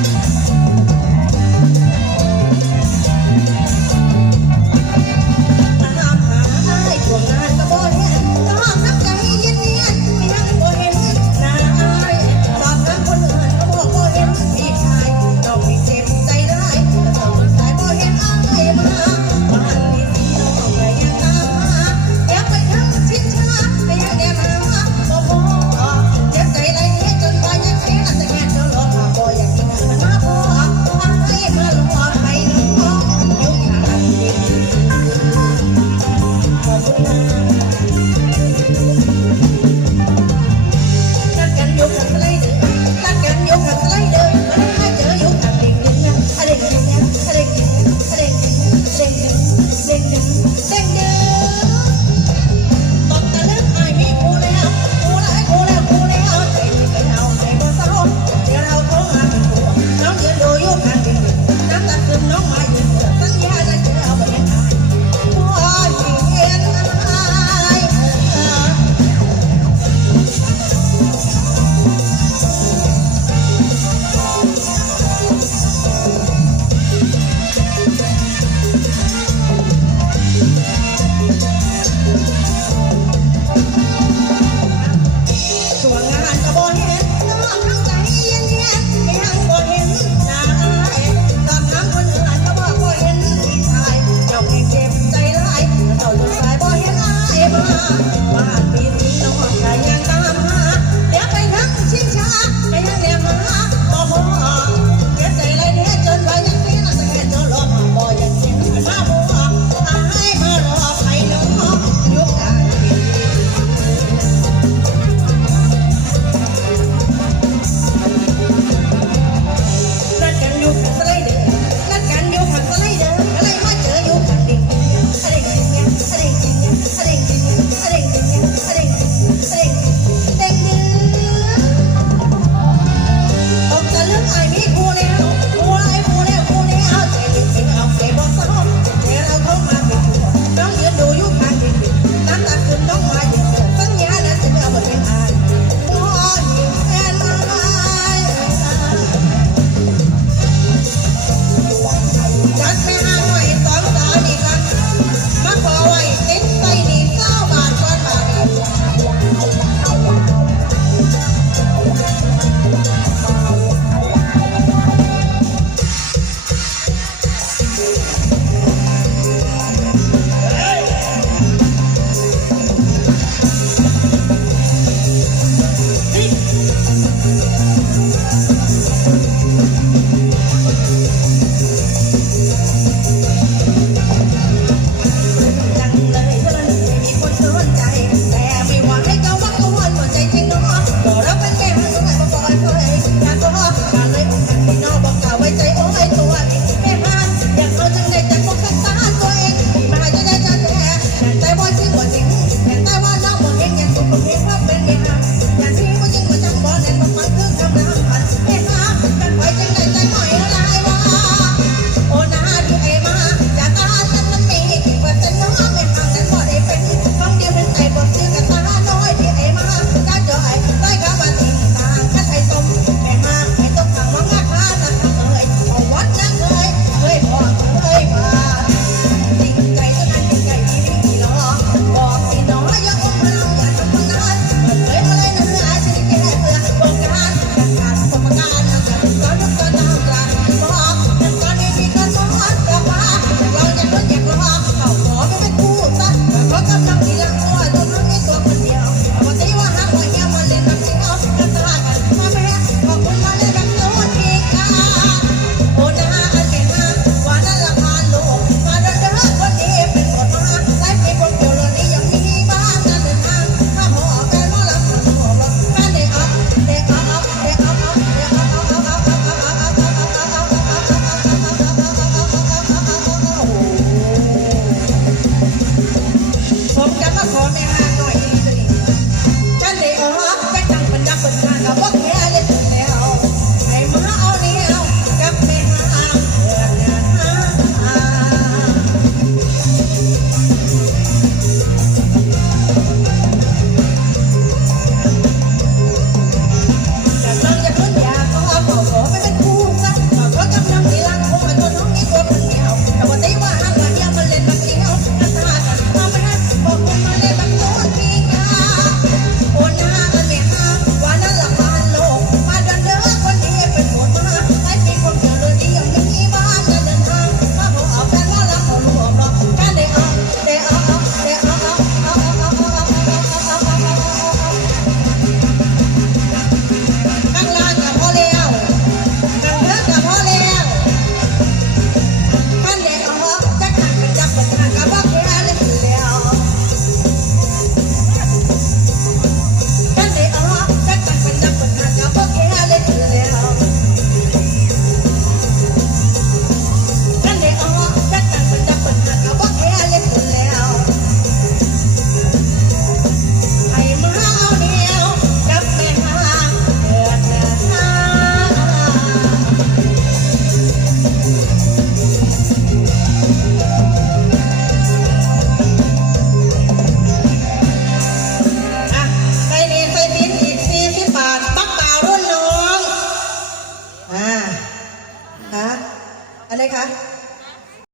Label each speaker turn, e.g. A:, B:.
A: Thank you.